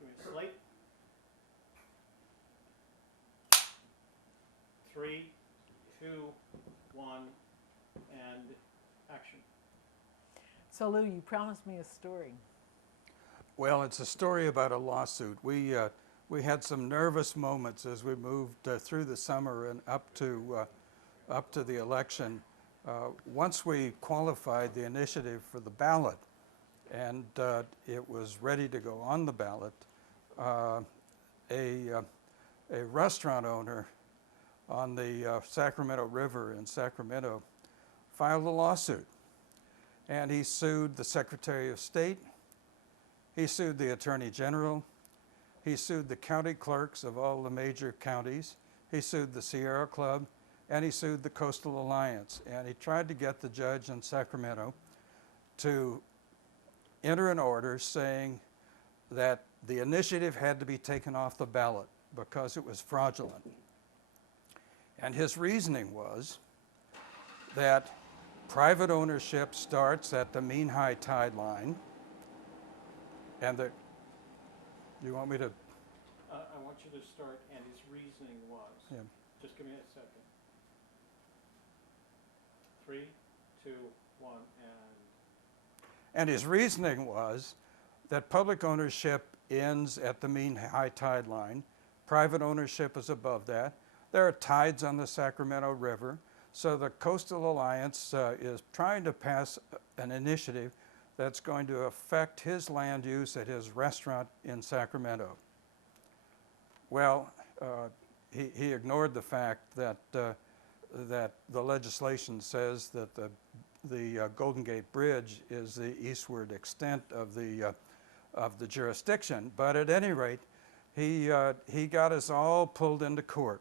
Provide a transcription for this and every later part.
Give me a slate. 3, 2, 1, and action. So Lew, you promised me a story. Well, it's a story about a lawsuit. We had some nervous moments as we moved through the summer and up to the election. Once we qualified the initiative for the ballot, and it was ready to go on the ballot, a restaurant owner on the Sacramento River in Sacramento filed a lawsuit, and he sued the Secretary of State. He sued the Attorney General. He sued the county clerks of all the major counties. He sued the Sierra Club, and he sued the Coastal Alliance. And he tried to get the judge in Sacramento to enter an order saying that the initiative had to be taken off the ballot because it was fraudulent. And his reasoning was that private ownership starts at the mean high tide line. And you want me to? I want you to start, and his reasoning was. Yeah. Just give me a second. 3, 2, 1, And his reasoning was that public ownership ends at the mean high tide line. Private ownership is above that. There are tides on the Sacramento River. So the Coastal Alliance is trying to pass an initiative that's going to affect his land use at his restaurant in Sacramento. Well, he ignored the fact that that the legislation says that the Golden Gate Bridge is the eastward extent of the jurisdiction. But at any rate, he got us all pulled into court.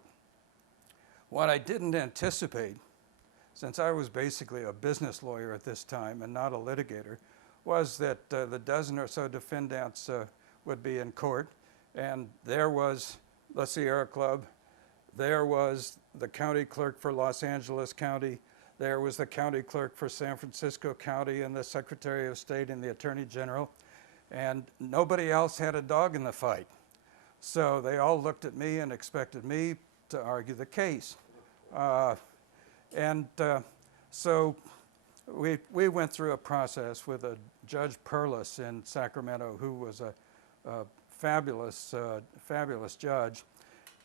What I didn't anticipate, since I was basically a business lawyer at this time and not a litigator, was that the dozen or so defendants would be in court, and there was the Sierra Club, there was the county clerk for Los Angeles County, there was the county clerk for San Francisco County, and the Secretary of State and the Attorney General, and nobody else had a dog in the fight. So they all looked at me and expected me to argue the case. So we went through a process with a Judge Perlis in Sacramento, who was a fabulous judge.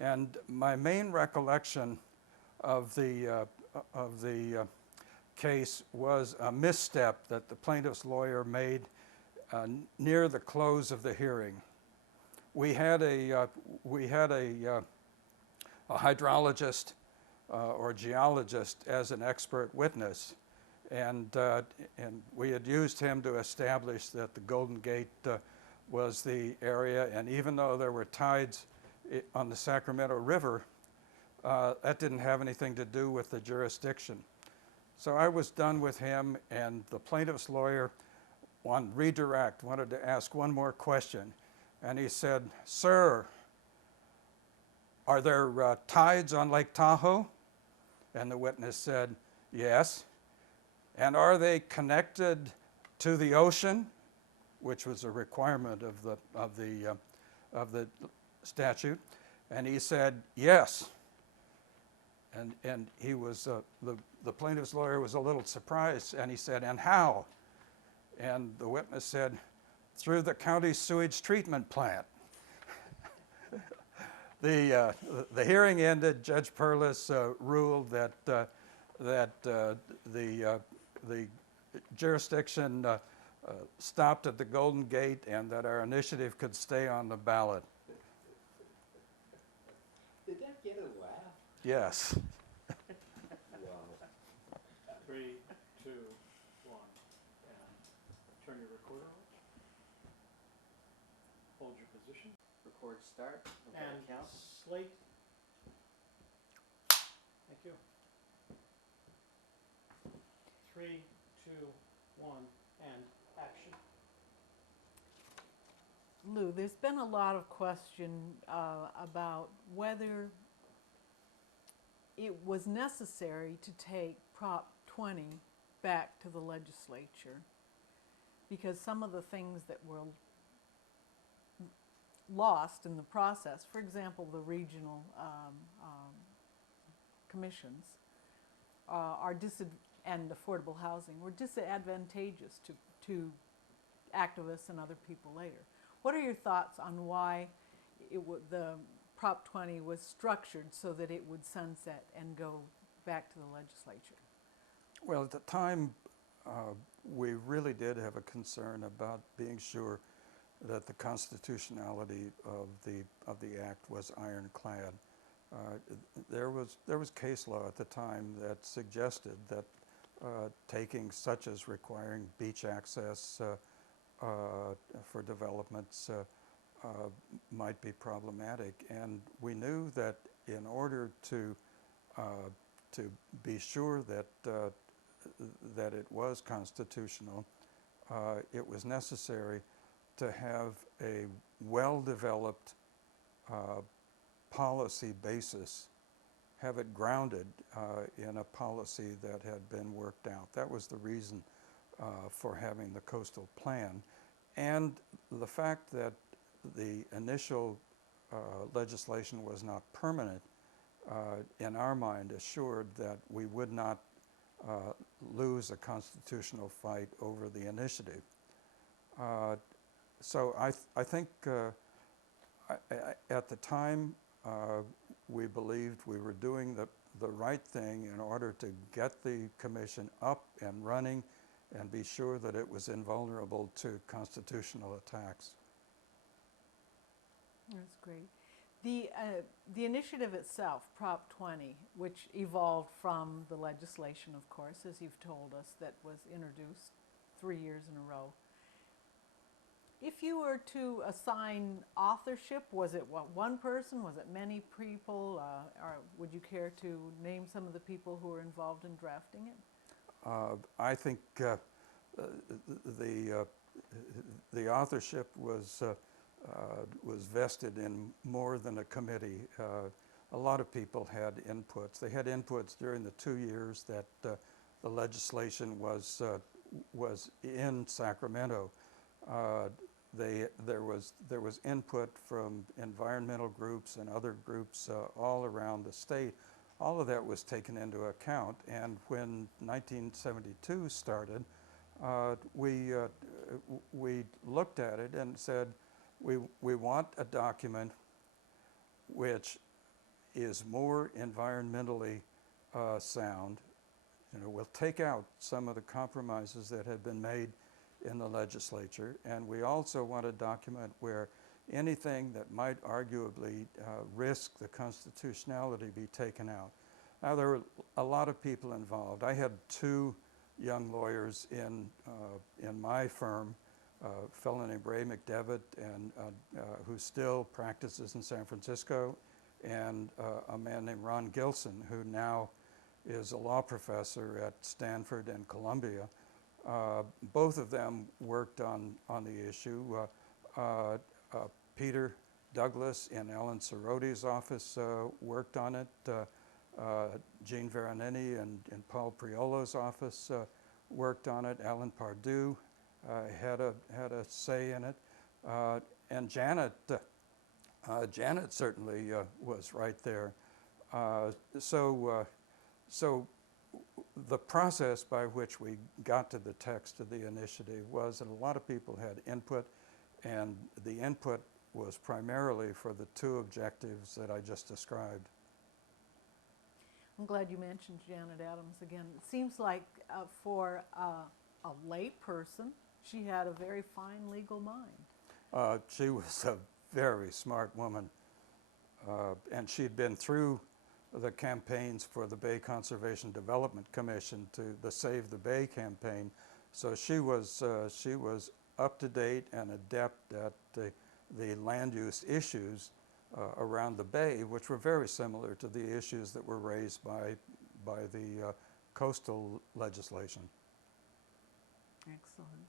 And my main recollection of the case was a misstep that the plaintiff's lawyer made near the close of the hearing. We had a hydrologist or geologist as an expert witness, and we had used him to establish that the Golden Gate was the area, and even though there were tides on the Sacramento River, that didn't have anything to do with the jurisdiction. So I was done with him, and the plaintiff's lawyer on redirect wanted to ask one more question, and he said, "Sir, are there tides on Lake Tahoe?" And the witness said, "Yes." "And are they connected to the ocean?" Which was a requirement of the statute. And he said, "Yes." And he was the plaintiff's lawyer was a little surprised, and he said, "And how?" And the witness said, "Through the county sewage treatment plant." The hearing ended. Judge Perlis ruled that the jurisdiction stopped at the Golden Gate and that our initiative could stay on the ballot. Did that get a laugh? Yes. Wow. 3, 2, 1, and turn your recorder on. Hold your position. Record start. Okay, And count. slate. Thank you. 3, 2, 1, and action. Lew, there's been a lot of question about whether it was necessary to take Prop 20 back to the legislature, because some of the things that lost in the process. For example, the regional commissions and affordable housing were disadvantageous to activists and other people later. What are your thoughts on why the Prop 20 was structured so that it would sunset and go back to the legislature? Well, at the time, we really did have a concern about being sure that the constitutionality of the act was ironclad. There was case law at the time that suggested that takings such as requiring beach access for developments might be problematic, and we knew that in order to be sure that that it was constitutional, it was necessary to have a well-developed policy basis, have it grounded in a policy that had been worked out. That was the reason for having the coastal plan. And the fact that the initial legislation was not permanent, in our mind, assured that we would not lose a constitutional fight over the initiative. So I think at the time we believed we were doing the right thing in order to get the commission up and running and be sure that it was invulnerable to constitutional attacks. That's great. The initiative itself, Prop 20, which evolved from the legislation, of course, as you've told us, that was introduced 3 years in a row. If you were to assign authorship, was it one person? Was it many people? Or would you care to name some of the people who were involved in drafting it? I think the authorship was vested in more than a committee. A lot of people had inputs. They had inputs during the 2 years that the legislation was in Sacramento. There was input from environmental groups and other groups all around the state. All of that was taken into account, and when 1972 started, we looked at it and said, we want a document which is more environmentally sound. We'll take out some of the compromises that had been made in the legislature, and we also want a document where anything that might arguably risk the constitutionality be taken out. Now, there were a lot of people involved. I had 2 young lawyers in my firm, a fellow named Ray McDevitt, and who still practices in San Francisco, and a man named Ron Gilson, who now is a law professor at Stanford and Columbia. Both of them worked on the issue. Peter Douglas in Ellen Cerroti's office worked on it. Gene Veronini in Paul Priolo's office worked on it. Alan Pardue had a say in it, and Janet certainly was right there. So the process by which we got to the text of the initiative was that a lot of people had input, and the input was primarily for the 2 objectives that I just described. I'm glad you mentioned Janet Adams again. It seems like for a lay person, she had a very fine legal mind. She was a very smart woman, and she'd been through the campaigns for the Bay Conservation Development Commission, to the Save the Bay campaign. So she was up to date and adept at the land use issues around the Bay, which were very similar to the issues that were raised by the coastal legislation. Excellent.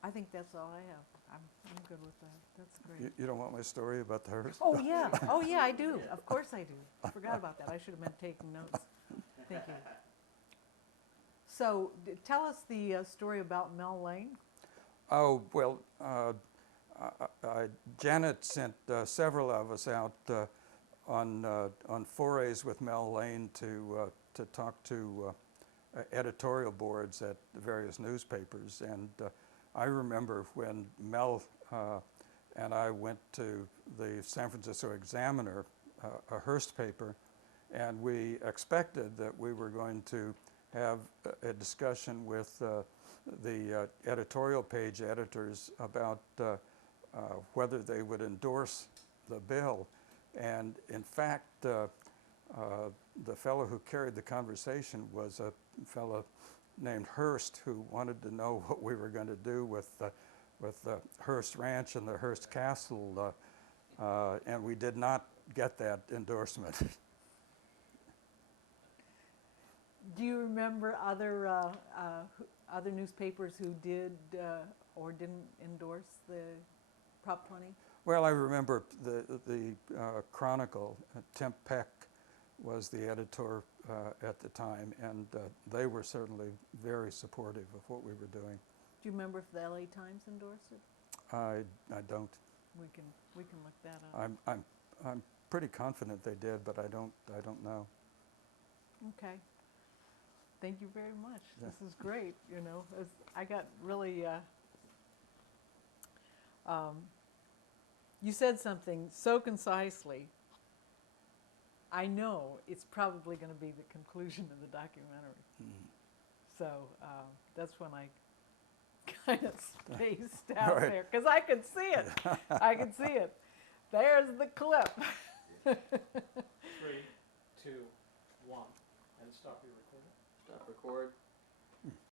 I think that's all I have. I'm good with that. That's great. You don't want my story about hers? Oh, yeah. Oh, yeah, I do. Of course I do. I forgot about that. I should have been taking notes. Thank you. So tell us the story about Mel Lane. Oh, well, Janet sent several of us out on forays with Mel Lane to talk to editorial boards at the various newspapers. And I remember when Mel and I went to the San Francisco Examiner, a Hearst paper, and we expected that we were going to have a discussion with the editorial page editors about whether they would endorse the bill. And in fact, the fellow who carried the conversation was a fellow named Hearst, who wanted to know what we were going to do with the Hearst Ranch and the Hearst Castle, and we did not get that endorsement. Do you remember other newspapers who did or didn't endorse the Prop 20? Well, I remember the Chronicle. Temp Peck was the editor at the time, and they were certainly very supportive of what we were doing. Do you remember if the LA Times endorsed it? I don't. We can look that up. I'm pretty confident they did, but I don't know. Okay. Thank you very much. Yeah. This is great. You know, I got really. You said something so concisely. I know it's probably going to be the conclusion of the documentary. So that's when I kind of spaced out Right. there because I could see it. I could see it. There's the clip. 3, 2, 1, and stop your recording. Stop record.